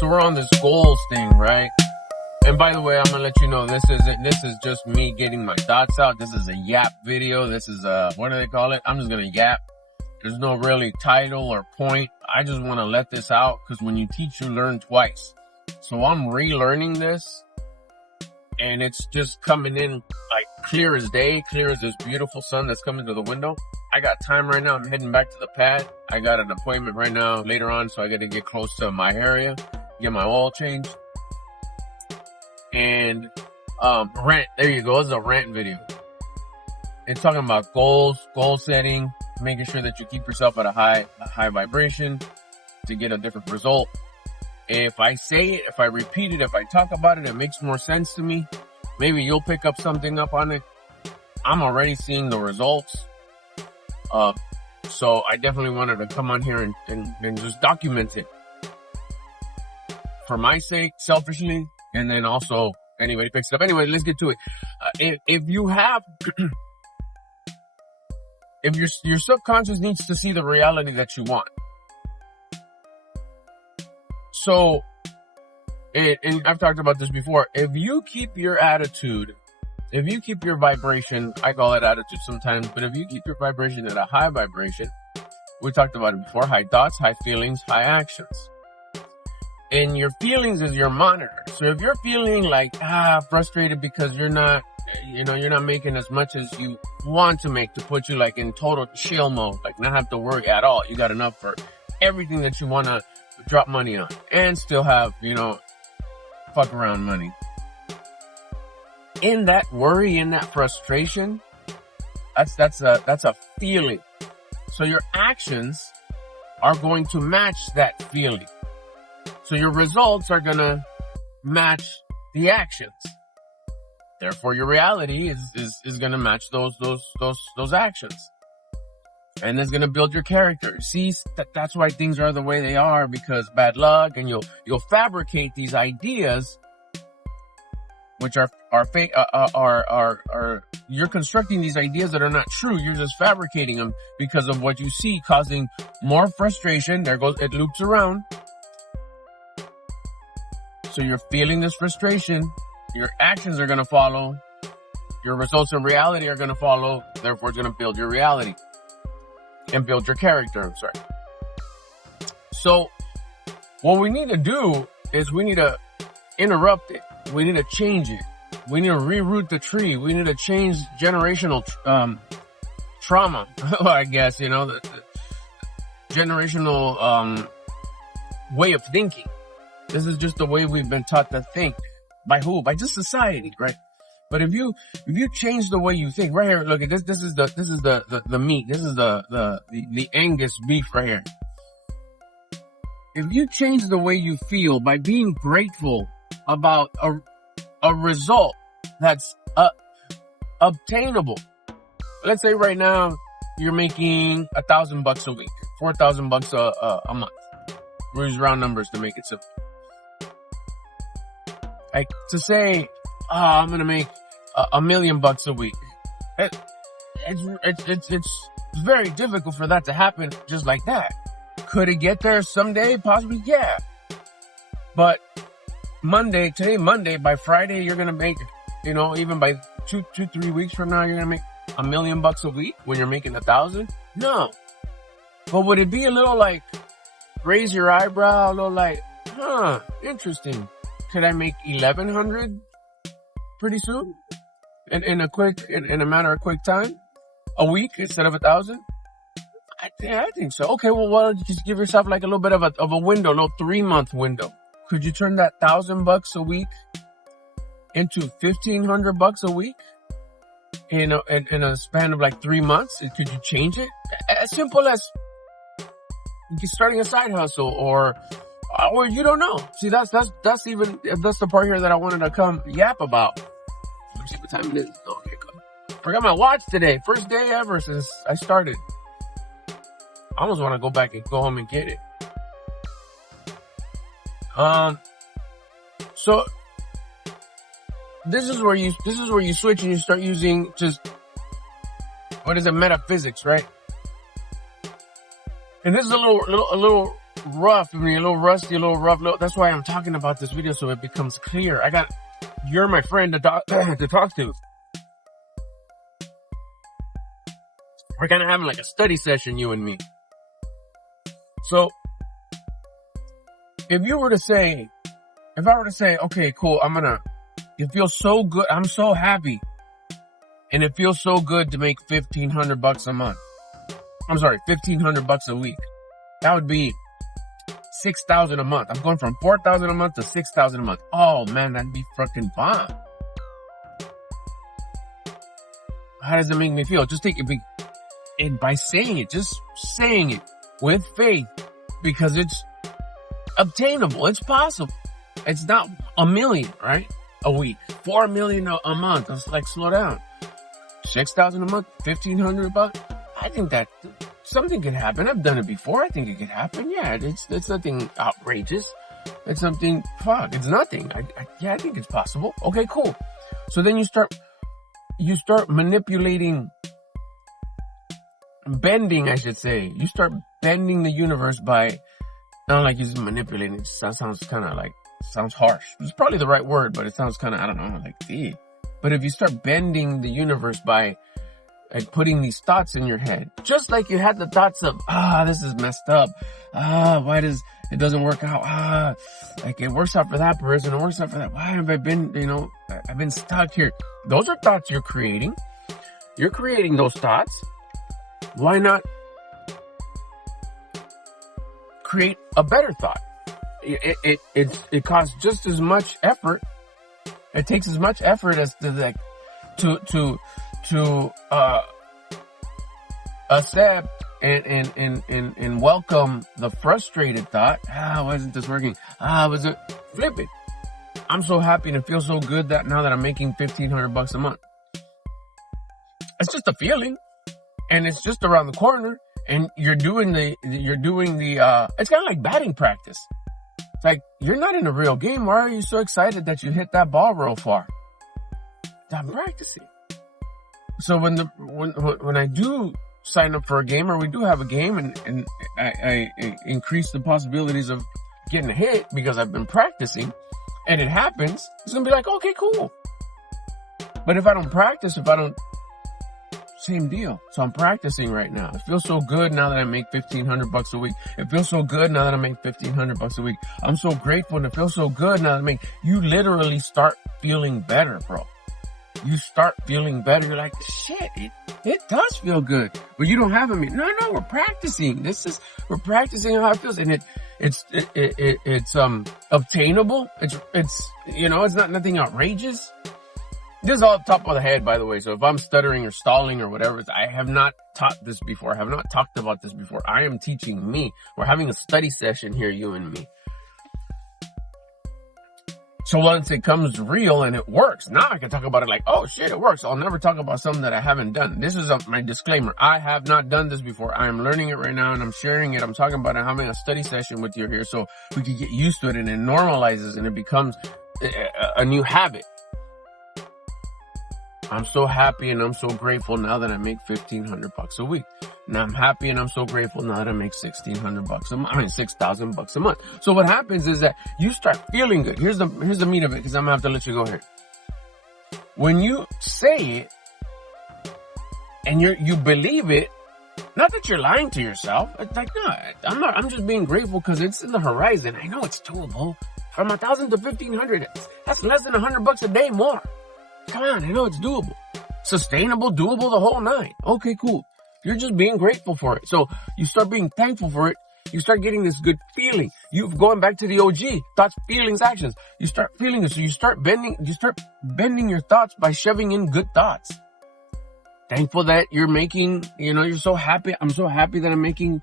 So we're on this goals thing, right? And by the way, I'm gonna let you know this is just me getting my thoughts out. This is a yap video. This is a, what do they call it? I'm just gonna yap. There's no really title or point. I just want to let this out because when you teach, you learn twice. So I'm relearning this and it's just coming in like clear as day, clear as this beautiful sun that's coming to the window. I got time right now. I'm heading back to the pad. I got an appointment right now later on, so I got to get close to my area, get my oil changed. And rant, there you go. This is a rant video. It's talking about goals, goal setting, making sure that you keep yourself at a high vibration to get a different result. If I say it, if I repeat it, if I talk about it, it makes more sense to me. Maybe you'll pick up something up on it. I'm already seeing the results. So I definitely wanted to come on here and just document it for my sake, selfishly, and then also anybody picks it up. Anyway, let's get to it. If you have, if your subconscious needs to see the reality that you want. So, and I've talked about this before, if you keep your attitude, if you keep your vibration, I call it attitude sometimes, but if you keep your vibration at a high vibration, we talked about it before, high thoughts, high feelings, high actions. And your feelings is your monitor. So if you're feeling like, frustrated because you're not making as much as you want to make to put you like in total chill mode, like not have to worry at all. You got enough for everything that you want to drop money on and still have, fuck around money. In that worry, in that frustration, that's a feeling. So your actions are going to match that feeling. So your results are gonna match the actions. Therefore, your reality is gonna match those actions. And it's gonna build your character. See, that's why things are the way they are, because bad luck, and you'll fabricate these ideas, which are fake, you're constructing these ideas that are not true. You're just fabricating them because of what you see, causing more frustration. It loops around. So you're feeling this frustration. Your actions are going to follow. Your results in reality are going to follow. Therefore, it's going to build your reality and build your character. I'm sorry. So what we need to do is we need to interrupt it. We need to change it. We need to reroot the tree. We need to change generational trauma. I guess, the generational way of thinking. This is just the way we've been taught to think. By who? By just society, right? But if you change the way you think, right here, look, this is the meat. This is the Angus beef right here. If you change the way you feel by being grateful about a result that's obtainable. Let's say right now you're making $1,000 a week, $4,000 a month. We use round numbers to make it simple. Like to say, I'm gonna make $1 million a week. It's very difficult for that to happen just like that. Could it get there someday? Possibly, yeah. But today Monday, by Friday, you're gonna make, even by 2-3 weeks from now, you're gonna make $1 million a week when you're making 1,000? No. But would it be a little like, raise your eyebrow, a little like, interesting. Could I make 1,100 pretty soon? In a matter of quick time? A week instead of 1,000? I think so. Okay, well, why don't you just give yourself like a little bit of a window, a little 3-month window. Could you turn that $1,000 a week into $1,500 a week in a span of like 3 months? Could you change it? As simple as starting a side hustle, or you don't know. See, that's the part here that I wanted to come yap about. Let me see what time it is. Oh, okay, go. Forgot my watch today. First day ever since I started. I almost want to go back and go home and get it. So this is where you switch and you start using just, metaphysics, right? And this is a little rough, a little rusty, a little rough. That's why I'm talking about this video, so it becomes clear. You're my friend to talk to. We're kind of having like a study session, you and me. So, if I were to say, okay, cool, it feels so good, I'm so happy, and it feels so good to make $1,500 a month. I'm sorry, $1,500 a week. That would be $6,000 a month. I'm going from $4,000 a month to $6,000 a month. Oh man, that'd be fucking bomb. How does it make me feel? Just take it by saying it, just saying it with faith, because it's obtainable. It's possible. It's not $1 million, right? A week, $4 million a month. It's like, slow down. $6,000 a month, $1,500. I think that something could happen. I've done it before. I think it could happen. Yeah, it's nothing outrageous. It's something, it's nothing. I think it's possible. Okay, cool. So then you start manipulating, bending, I should say. You start bending the universe by, I don't like using manipulating. It sounds harsh. It's probably the right word, but it sounds kind of, I don't know, like, gee. But if you start bending the universe by putting these thoughts in your head, just like you had the thoughts of, this is messed up. Why it doesn't work out? Like, it works out for that person. It works out for that. Why have I been, I've been stuck here. Those are thoughts you're creating. You're creating those thoughts. Why not create a better thought? It costs just as much effort. It takes as much effort as to accept and welcome the frustrated thought. Why isn't this working? Flip it. I'm so happy and it feels so good that now that I'm making $1,500 a month. It's just a feeling, and it's just around the corner, and you're doing the it's kind of like batting practice. It's like, you're not in a real game. Why are you so excited that you hit that ball real far? I'm practicing. So when I do sign up for a game, or we do have a game, and I increase the possibilities of getting a hit because I've been practicing, and it happens, it's gonna be like, okay, cool. But if I don't practice, same deal. So I'm practicing right now. It feels so good now that I make $1,500 a week. It feels so good now that I make $1,500 a week. I'm so grateful, and it feels so good now that you literally start feeling better, bro. You start feeling better. You're like, shit, it does feel good. But you don't have it. No, we're practicing. We're practicing how it feels. And it's obtainable. It's not nothing outrageous. This is all top of the head, by the way. So if I'm stuttering or stalling or whatever, I have not taught this before. I have not talked about this before. I am teaching me. We're having a study session here, you and me. So once it comes real and it works, now I can talk about it like, oh shit, it works. I'll never talk about something that I haven't done. This is my disclaimer. I have not done this before. I am learning it right now, and I'm sharing it. I'm talking about it, having a study session with you here so we can get used to it, and it normalizes and it becomes a new habit. I'm so happy and I'm so grateful now that I make $1,500 a week. Now I'm happy and I'm so grateful now that I make $1,600 a month. $6,000 a month. So what happens is that you start feeling good. Here's the meat of it, because I'm gonna have to let you go here. When you say it and you believe it, not that you're lying to yourself. It's like, no, I'm just being grateful because it's in the horizon. I know it's doable. From 1,000 to 1,500, that's less than $100 a day more. Come on, I know it's doable. Sustainable, doable, the whole nine. Okay, cool. You're just being grateful for it. So you start being thankful for it. You start getting this good feeling. You've going back to the OG, thoughts, feelings, actions. You start feeling it. So you start bending your thoughts by shoving in good thoughts. Thankful that you're making, you're so happy. I'm so happy that I'm making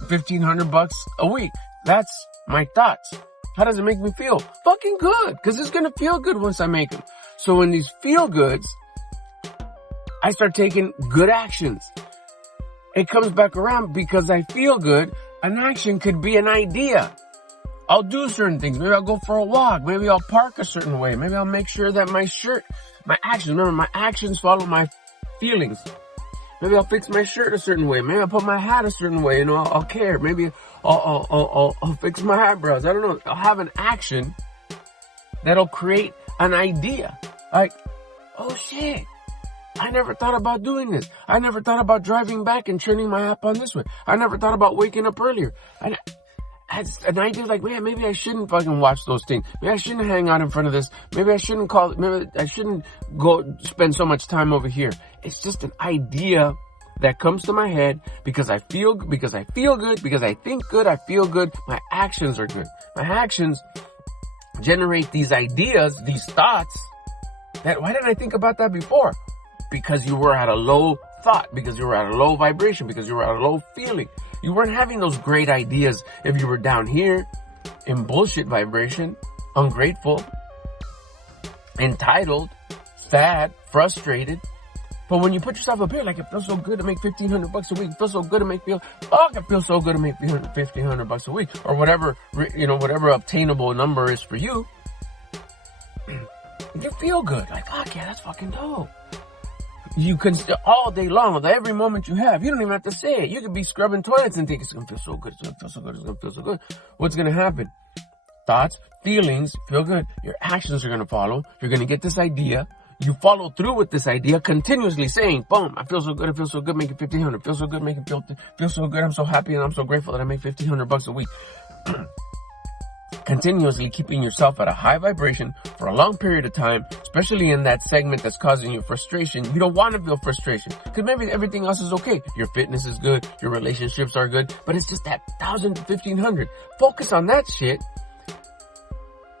$1,500 a week. That's my thoughts. How does it make me feel? Fucking good. Because it's going to feel good once I make them. So when these feel goods, I start taking good actions. It comes back around because I feel good. An action could be an idea. I'll do certain things. Maybe I'll go for a walk. Maybe I'll park a certain way. Maybe I'll make sure that my actions follow my feelings. Maybe I'll fix my shirt a certain way. Maybe I'll put my hat a certain way. I'll care. Maybe I'll fix my eyebrows. I don't know. I'll have an action that'll create an idea. Like, oh shit, I never thought about doing this. I never thought about driving back and turning my app on this way. I never thought about waking up earlier. I had an idea like, man, maybe I shouldn't fucking watch those things. Maybe I shouldn't hang out in front of this. Maybe I shouldn't maybe I shouldn't go spend so much time over here. It's just an idea that comes to my head because I feel good, because I think good, I feel good. My actions are good. My actions generate these ideas, these thoughts that, why didn't I think about that before? Because you were at a low thought, because you were at a low vibration, because you were at a low feeling. You weren't having those great ideas if you were down here in bullshit vibration, ungrateful, entitled, sad, frustrated. But when you put yourself up here, like, it feels so good to make $1,500 a week. It feels so good to make it feels so good to make $1,500 a week, or whatever, whatever obtainable number is for you. You feel good. Like, fuck yeah, that's fucking dope. You can all day long, every moment you have, you don't even have to say it. You could be scrubbing toilets and think it's going to feel so good. It's going to feel so good. It's going to feel so good. What's going to happen? Thoughts, feelings, feel good. Your actions are going to follow. You're going to get this idea. You follow through with this idea, continuously saying, boom, I feel so good. I feel so good making $1,500. Feel so good making feel so good. I'm so happy and I'm so grateful that I make $1,500 a week. Continuously keeping yourself at a high vibration for a long period of time, especially in that segment that's causing you frustration. You don't want to feel frustration because maybe everything else is okay. Your fitness is good. Your relationships are good, but it's just that 1,000 to 1,500. Focus on that shit.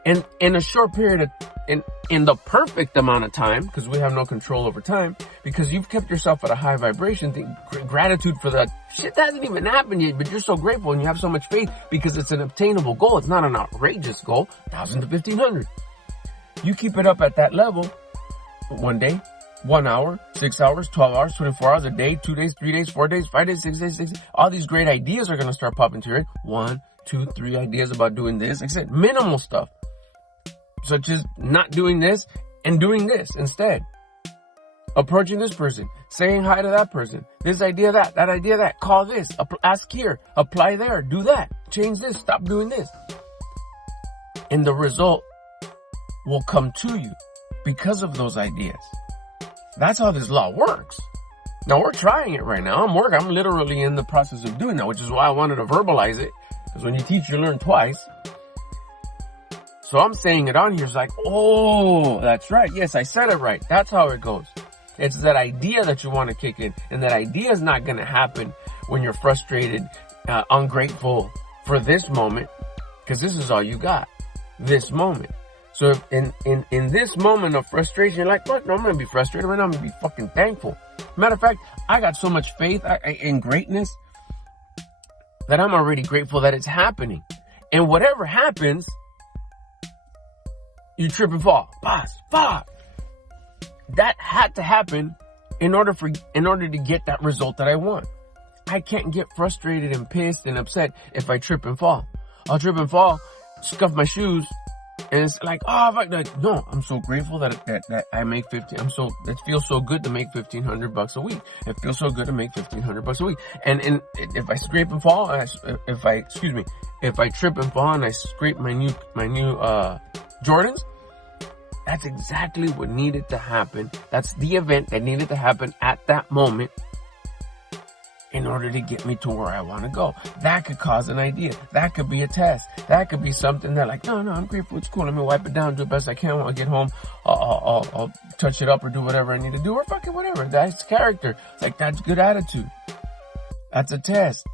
And in a short period of, in the perfect amount of time, because we have no control over time, because you've kept yourself at a high vibration, gratitude for that shit that hasn't even happened yet, but you're so grateful and you have so much faith because it's an obtainable goal. It's not an outrageous goal, 1,000 to 1,500. You keep it up at that level, 1 day, 1 hour, 6 hours, 12 hours, 24 hours a day, 2 days, 3 days, 4 days, 5 days, 6 days, 6 days. All these great ideas are going to start popping to your head. 1, 2, 3 ideas about doing this. Like I said, minimal stuff. Such as not doing this and doing this instead. Approaching this person, saying hi to that person, this idea, that idea, that, call this, ask here, apply there, do that, change this, stop doing this. And the result will come to you because of those ideas. That's how this law works. Now we're trying it right now. I'm literally in the process of doing that, which is why I wanted to verbalize it. Because when you teach, you learn twice. So I'm saying it on here. It's like, oh, that's right. Yes, I said it right. That's how it goes. It's that idea that you want to kick in. And that idea is not going to happen when you're frustrated, ungrateful for this moment. Because this is all you got. This moment. So in this moment of frustration, you're like, what? No, I'm going to be frustrated right now. I'm going to be fucking thankful. Matter of fact, I got so much faith in greatness that I'm already grateful that it's happening. And whatever happens, you trip and fall. Boss, fuck. That had to happen in order to get that result that I want. I can't get frustrated and pissed and upset if I trip and fall. I'll trip and fall, scuff my shoes, and it's like, oh, fuck. Like, no, I'm so grateful that I make it feels so good to make $1,500 a week. It feels so good to make $1,500 a week. And if I scrape and fall, if I trip and fall and I scrape my new Jordans, that's exactly what needed to happen. That's the event that needed to happen at that moment in order to get me to where I want to go. That could cause an idea. That could be a test. That could be something that like, no, I'm grateful. It's cool. Let me wipe it down, do the best I can. When I get home, I'll touch it up or do whatever I need to do or fucking whatever. That's character. It's like, that's good attitude. That's a test.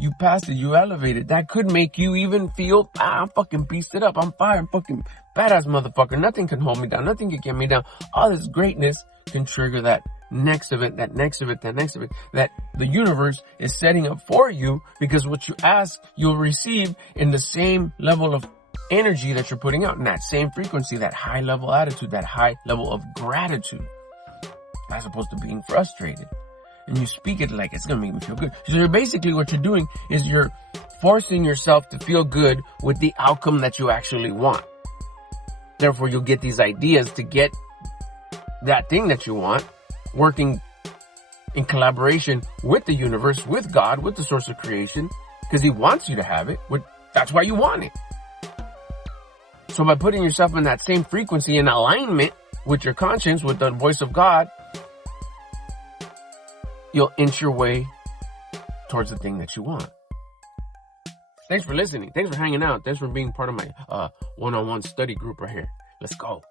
You passed it. You elevated. That could make you even feel, I'm fucking beasted up. I'm fire. I'm fucking badass motherfucker. Nothing can hold me down. Nothing can get me down. All this greatness can trigger that next event, that the universe is setting up for you, because what you ask, you'll receive in the same level of energy that you're putting out, in that same frequency, that high level attitude, that high level of gratitude, as opposed to being frustrated. And you speak it like it's going to make me feel good. So basically what you're doing is you're forcing yourself to feel good with the outcome that you actually want. Therefore, you'll get these ideas to get that thing that you want working in collaboration with the universe, with God, with the source of creation, because he wants you to have it. That's why you want it. So by putting yourself in that same frequency in alignment with your conscience, with the voice of God, you'll inch your way towards the thing that you want. Thanks for listening. Thanks for hanging out. Thanks for being part of my one-on-one study group right here. Let's go.